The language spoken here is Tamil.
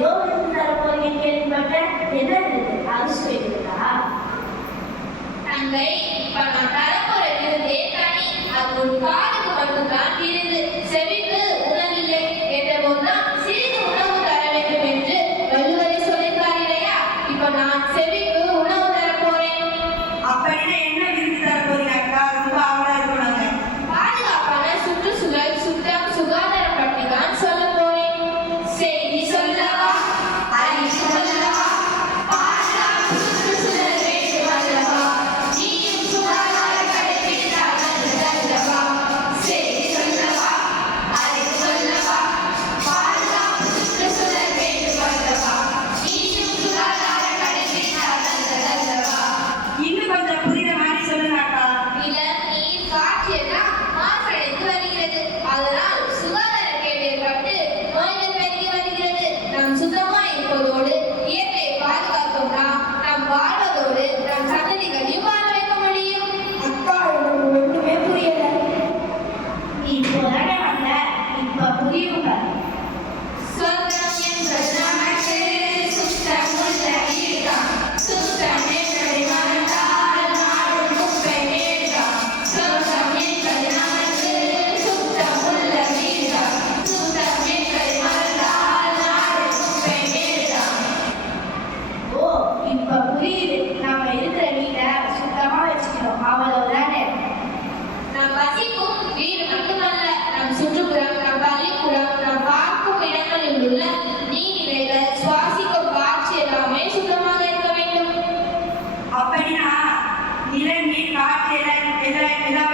கோவிலுக்கு தரப்போறீங்க கேள்விப்பட்டேன் எதற்கு அது சொல்லிடுறா தங்கை இப்ப நான் தரப்போற விருதே தனி அது ஒரு காதுக்கு மட்டும்தான் निर्णय में कहा गया